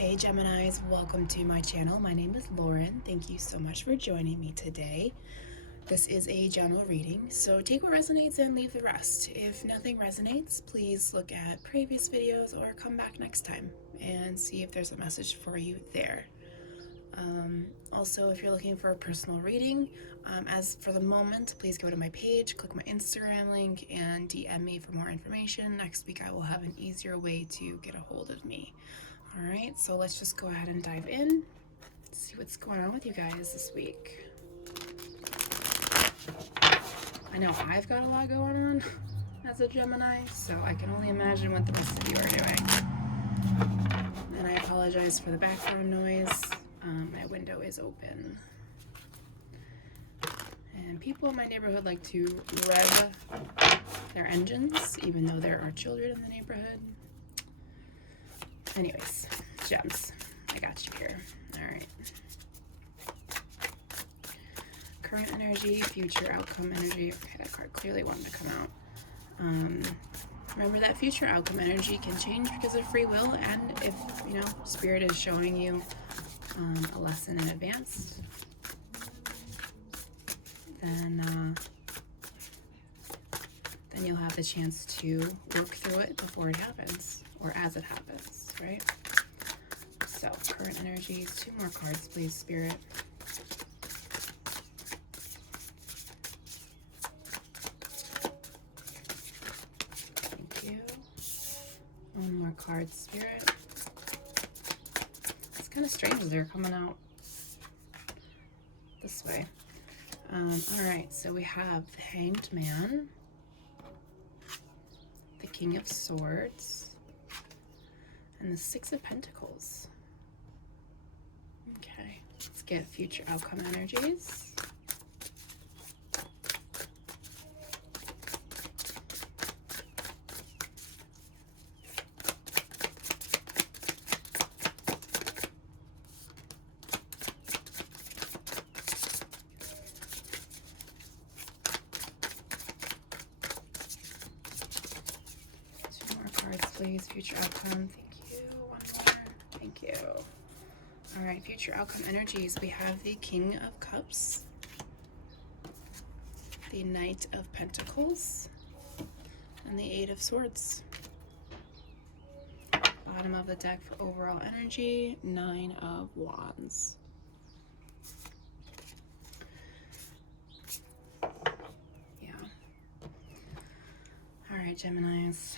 Hey Geminis, welcome to my channel. My name is Lauren. Thank you so much for joining me today. This is a general reading, so take what resonates and leave the rest. If nothing resonates, please look at previous videos or come back next time and see if there's a message for you there. Also, if you're looking for a personal reading, as for the moment, please go to my page, click my Instagram link, and DM me for more information. Next week I will have an easier way to get a hold of me. Alright, so let's just go ahead and dive in, see what's going on with you guys this week. I know I've got a lot going on as a Gemini, so I can only imagine what the rest of you are doing. And I apologize for the background noise. My window is open. And people in my neighborhood like to rev their engines, even though there are children in the neighborhood. Anyways, gems, I got you here. All right. Current energy, future outcome energy. Okay, that card clearly wanted to come out. Remember that future outcome energy can change because of free will, and if, Spirit is showing you a lesson in advance, then you'll have the chance to work through it before it happens, or as it happens, right? So, current energies, 2 more cards, please, Spirit. Thank you. 1 more card, Spirit. It's kind of strange that they're coming out this way. All right, so we have the Hanged Man, the King of Swords, and the 6 of Pentacles. Okay, let's get future outcome energies. Please, future outcome. Thank you. 1 more. Thank you. All right, future outcome energies. We have the King of Cups, the Knight of Pentacles, and the 8 of Swords. Bottom of the deck for overall energy, 9 of Wands. Yeah. All right, Geminis.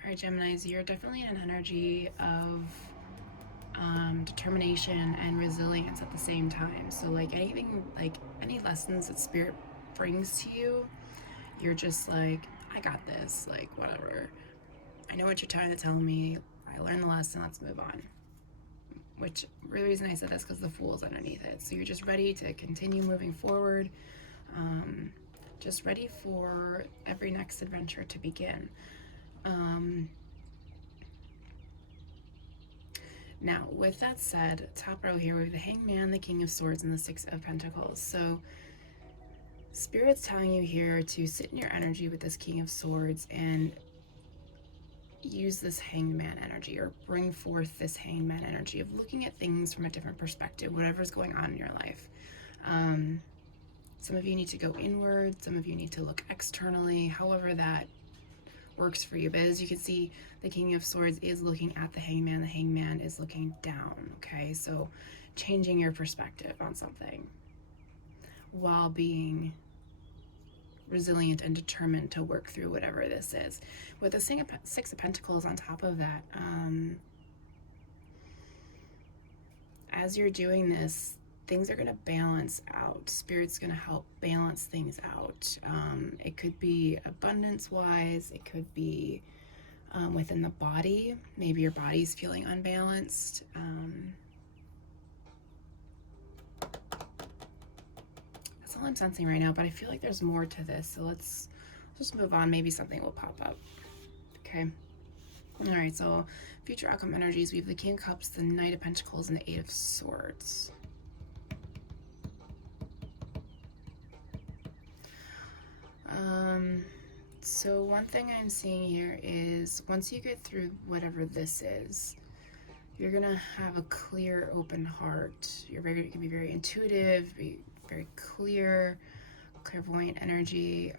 All right, Geminis, you're definitely in an energy of determination and resilience at the same time. So like anything, like any lessons that Spirit brings to you, you're just like, I got this, like whatever. I know what you're trying to tell me. I learned the lesson, let's move on. Which, the reason I said this because the Fool's underneath it. So you're just ready to continue moving forward. Just ready for every next adventure to begin. Now, with that said, top row here, we have the Hangman, the King of Swords, and the 6 of Pentacles. So, Spirit's telling you here to sit in your energy with this King of Swords and use this Hangman energy, or bring forth this Hangman energy of looking at things from a different perspective, whatever's going on in your life. Some of you need to go inward, some of you need to look externally, however that works for you. But as you can see, the King of Swords is looking at the Hangman is looking down, okay? So changing your perspective on something while being resilient and determined to work through whatever this is. With the 6 of Pentacles on top of that, as you're doing this, things are going to balance out. Spirit's going to help balance things out. It could be abundance-wise. It could be within the body. Maybe your body's feeling unbalanced. That's all I'm sensing right now, but I feel like there's more to this. So let's just move on. Maybe something will pop up. Okay. All right, so future outcome energies. We have the King of Cups, the Knight of Pentacles, and the 8 of Swords. So one thing I'm seeing here is once you get through whatever this is, you're gonna have a clear, open heart. You can be very intuitive, be very clear, clairvoyant energy.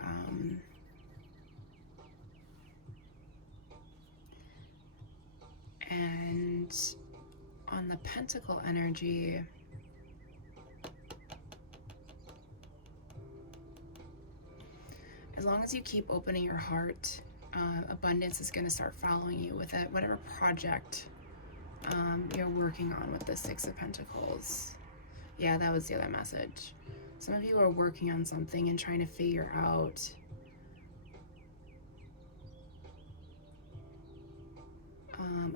And on the pentacle energy, as long as you keep opening your heart, abundance is going to start following you with it, whatever project you're working on with the Six of Pentacles. Yeah, that was the other message. Some of you are working on something and trying to figure out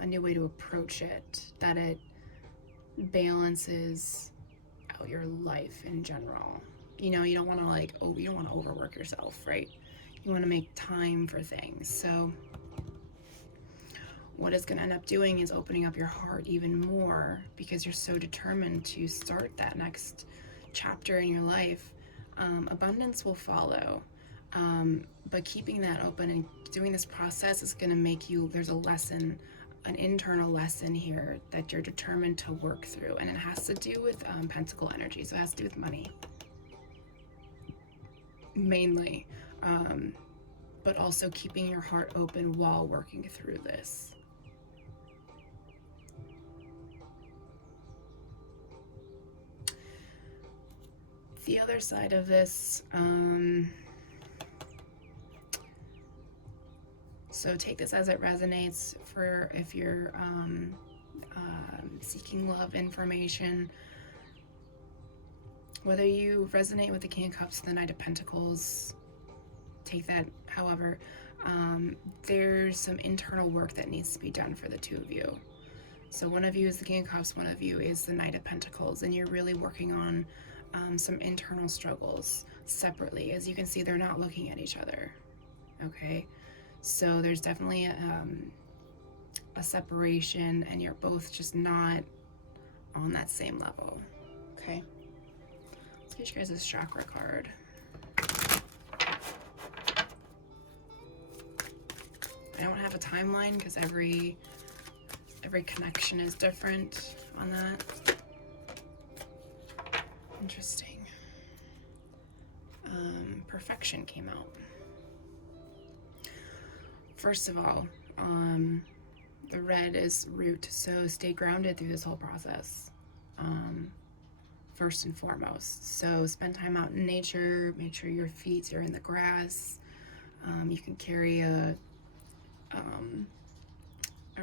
a new way to approach it, that it balances out your life in general. You know, you don't want to you don't want to overwork yourself, right? You want to make time for things. So what it's going to end up doing is opening up your heart even more because you're so determined to start that next chapter in your life. Abundance will follow, but keeping that open and doing this process is going to make you, there's a lesson, an internal lesson here that you're determined to work through, and it has to do with pentacle energy, so it has to do with money mainly, but also keeping your heart open while working through this. The other side of this, so take this as it resonates for if you're seeking love information. Whether you resonate with the King of Cups or the Knight of Pentacles, take that however. There's some internal work that needs to be done for the two of you. So one of you is the King of Cups, one of you is the Knight of Pentacles, and you're really working on some internal struggles separately. As you can see, they're not looking at each other, okay? So there's definitely a separation, and you're both just not on that same level, okay? Let's get you guys this chakra card. I don't have a timeline because every connection is different on that. Interesting. Perfection came out. First of all, the red is root, so stay grounded through this whole process. First and foremost. So spend time out in nature, make sure your feet are in the grass. You can carry a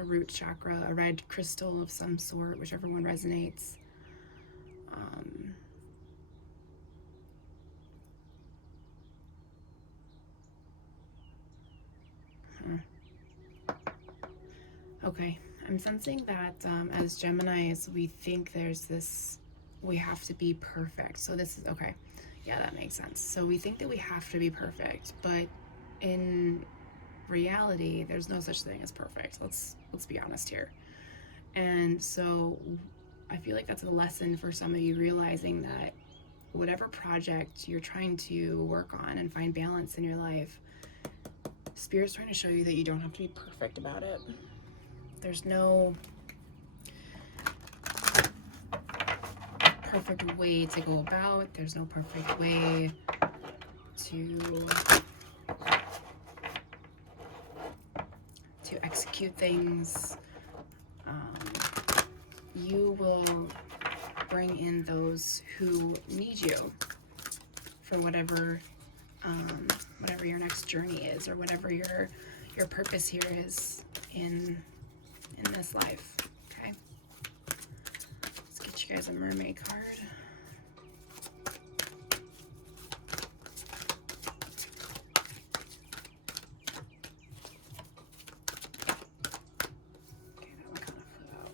root chakra, a red crystal of some sort, whichever one resonates. Okay, I'm sensing that as Geminis, we think there's this, we have to be perfect. So this is, okay, yeah, that makes sense. So we think that we have to be perfect, but in reality, there's no such thing as perfect. Let's be honest here. And so I feel like that's a lesson for some of you, realizing that whatever project you're trying to work on and find balance in your life, Spirit's trying to show you that you don't have to be perfect about it. There's no perfect way to go about. There's no perfect way to execute things. You will bring in those who need you for whatever your next journey is, or whatever your purpose here is in this life. Okay, let's get you guys a mermaid card. Okay, that one kind of flew out.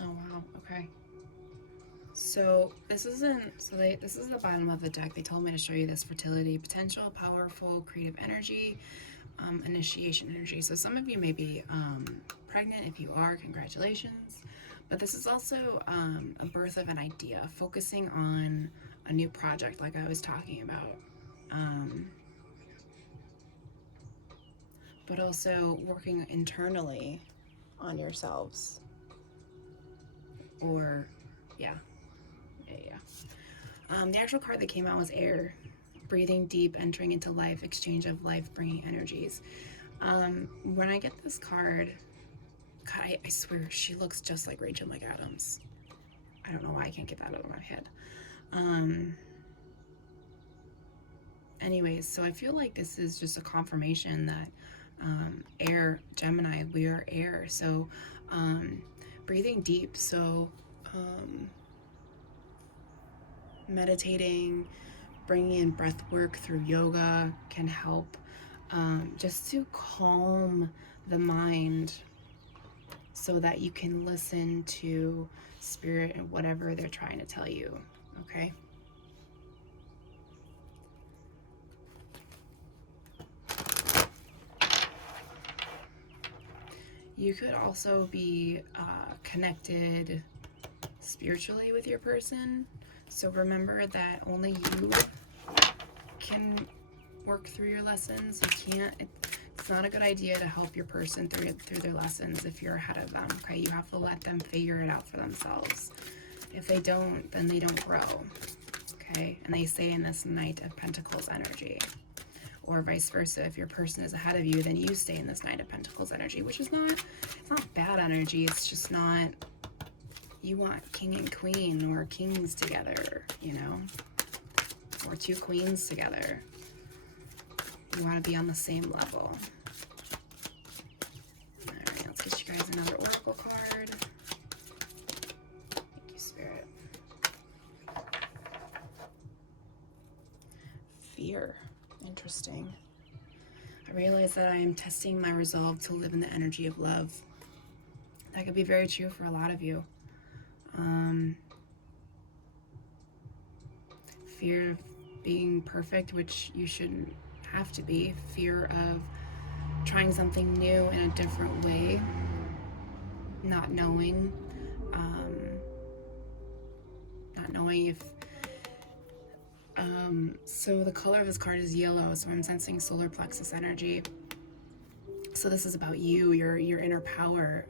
Oh wow, okay. So this is the bottom of the deck. They told me to show you this: fertility, potential, powerful, creative energy, initiation energy. So some of you may be pregnant. If you are, congratulations. But this is also a birth of an idea, focusing on a new project, like I was talking about. But also working internally on yourselves. Or, yeah. The actual card that came out was air. Breathing deep, entering into life, exchange of life-bringing energies. When I get this card, God, I swear she looks just like Rachel McAdams. I don't know why I can't get that out of my head. Anyways, so I feel like this is just a confirmation that air, Gemini, we are air. So breathing deep. So meditating, bringing in breath work through yoga can help just to calm the mind so that you can listen to spirit and whatever they're trying to tell you, okay? You could also be connected spiritually with your person. So remember that only you can work through your lessons. You can't, it's not a good idea to help your person through their lessons if you're ahead of them, okay? You have to let them figure it out for themselves. If they don't, then they don't grow, okay? And they stay in this Knight of Pentacles energy. Or vice versa, if your person is ahead of you, then you stay in this Knight of Pentacles energy, which is not, it's not bad energy, it's just not, you want king and queen or kings together, you know, or two queens together. You want to be on the same level. All right, let's get you guys another oracle card. Thank you, Spirit. Fear. Interesting. I realize that I am testing my resolve to live in the energy of love. That could be very true for a lot of you. Fear of being perfect, which you shouldn't have to be. Fear of trying something new in a different way. Not knowing. Not knowing if so the color of this card is yellow, so I'm sensing solar plexus energy. So this is about you, your inner power.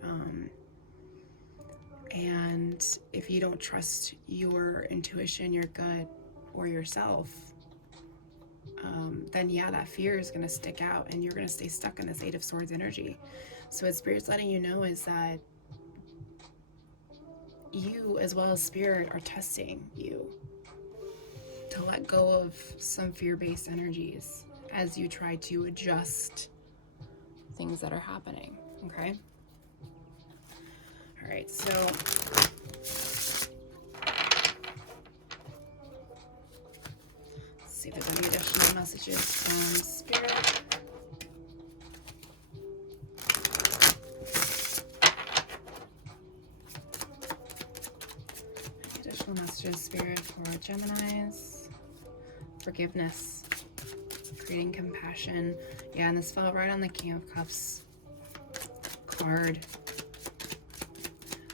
And if you don't trust your intuition, your gut, or yourself, then yeah, that fear is going to stick out and you're going to stay stuck in this Eight of Swords energy. So what Spirit's letting you know is that you, as well as Spirit, are testing you to let go of some fear-based energies as you try to adjust things that are happening, okay? All right, so let's see if there's any additional messages from Spirit. Additional messages, Spirit, for Geminis. Forgiveness, creating compassion. Yeah, and this fell right on the King of Cups card.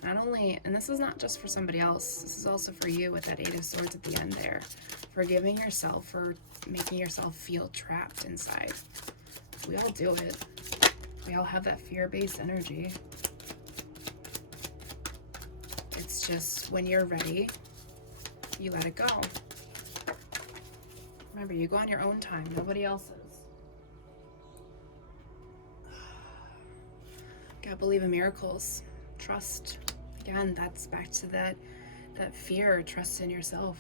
Not only, and this is not just for somebody else, this is also for you with that Eight of Swords at the end there. Forgiving yourself for making yourself feel trapped inside. We all do it. We all have that fear-based energy. It's just when you're ready, you let it go. Remember, you go on your own time, nobody else's. Gotta believe in miracles. Trust. Again, that's back to that fear, trust in yourself.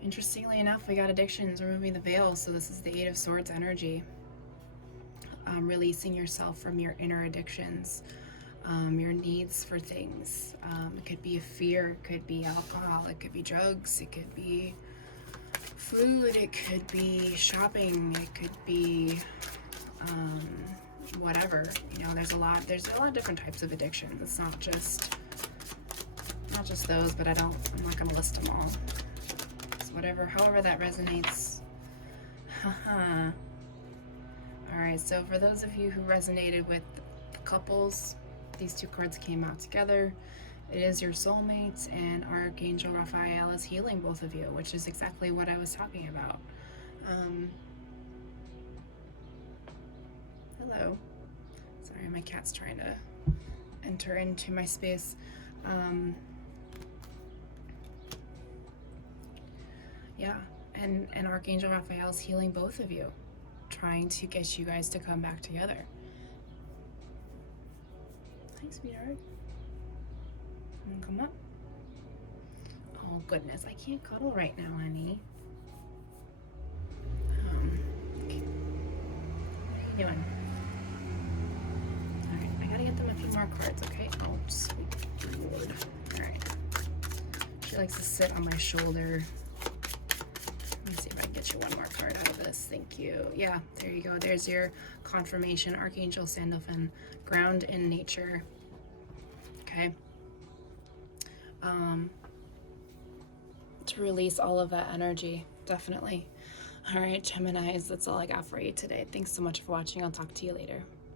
Interestingly enough, we got addictions, removing the veil. So this is the Eight of Swords energy. Releasing yourself from your inner addictions, your needs for things. It could be a fear, it could be alcohol, it could be drugs, it could be food, it could be shopping, it could be whatever. You know, there's a lot of different types of addiction. It's not just those, but I'm not gonna list them all. So however that resonates. All right, so for those of you who resonated with the couples, these two cards came out together. It is your soulmates, and Archangel Raphael is healing both of you, which is exactly what I was talking about. Hello. Sorry, my cat's trying to enter into my space. Yeah, and Archangel Raphael is healing both of you, trying to get you guys to come back together. Hi, sweetheart. Wanna come up? Oh goodness, I can't cuddle right now, honey. Okay. What are you doing? Alright, I gotta get them a few more cards, okay? Oh, sweet lord. Alright. She likes to sit on my shoulder. Let me see if I can get you one more card out of this. Thank you. Yeah, there you go. There's your confirmation. Archangel Sandalphon, ground in nature. Okay. To release all of that energy, definitely. All right, Geminis, that's all I got for you today. Thanks so much for watching. I'll talk to you later.